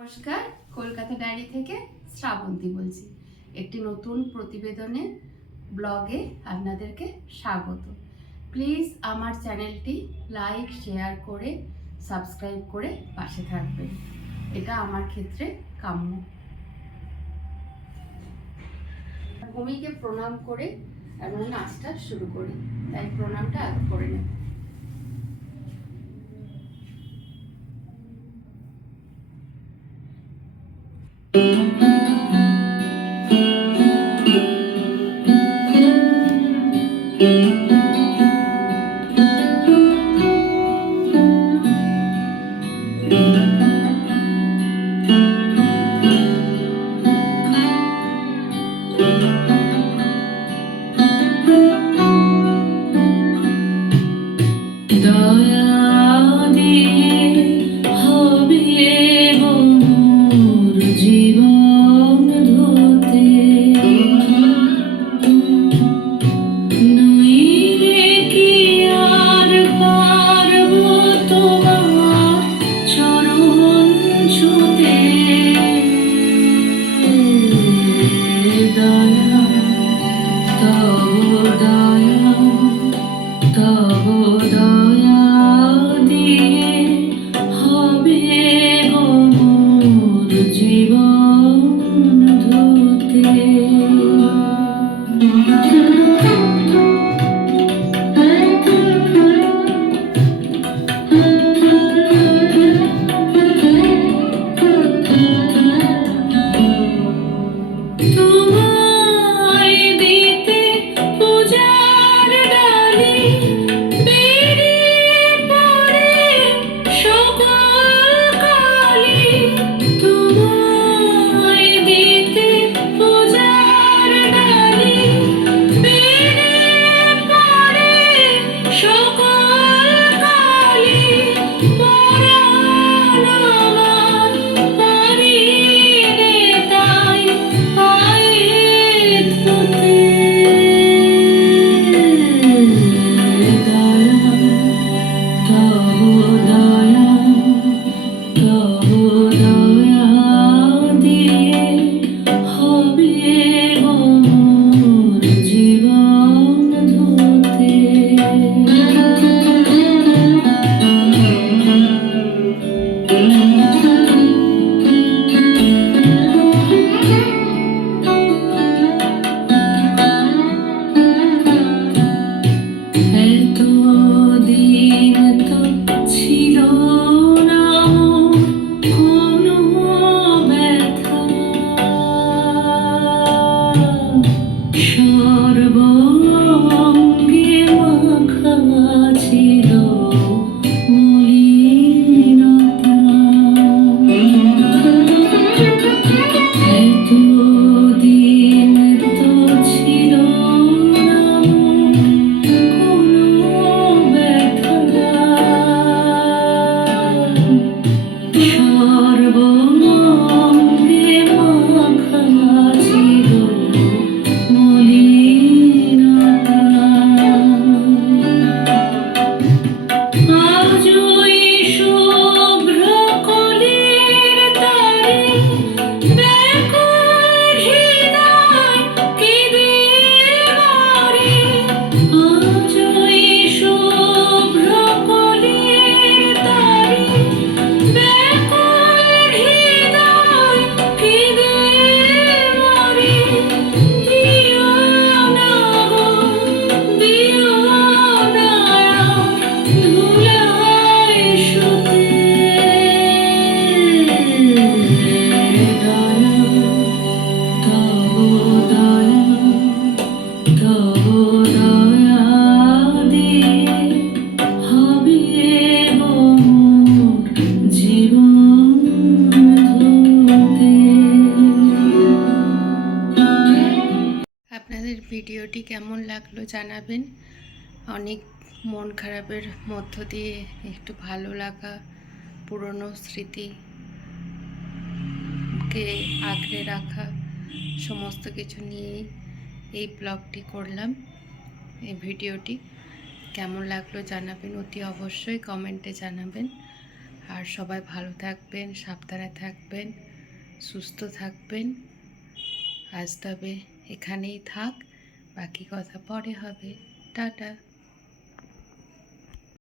নমস্কার, কলকাতা ডায়েরি থেকে শ্রাবন্তী বলছি। একটি নতুন প্রতিবেদনে, ব্লগে আপনাদেরকে স্বাগত। প্লিজ আমার চ্যানেলটি লাইক, শেয়ার করে, সাবস্ক্রাইব করে পাশে থাকবেন। এটা আমার ক্ষেত্রে কাম্য। ভূমিকে প্রণাম করে আমরা নাচটা শুরু করি। তাই প্রণামটা আগে করে নেব। ভিডিওটি কেমন লাগল জানাবেন। অনেক মন খারাপের মধ্য দিয়ে একটু ভালো লাগা পুরনো স্মৃতিকে আঁকড়ে রাখা সমস্ত কিছু নিয়েই এই ব্লগটি করলাম। এই ভিডিওটি কেমন লাগল জানাবেন অতি অবশ্যই কমেন্টে জানাবেন। আর সবাই ভালো থাকবেন, সাবধানে থাকবেন, সুস্থ থাকবেন। আজ তবে এখানেই থাক। বাকি কথা পরে হবে। টাটা।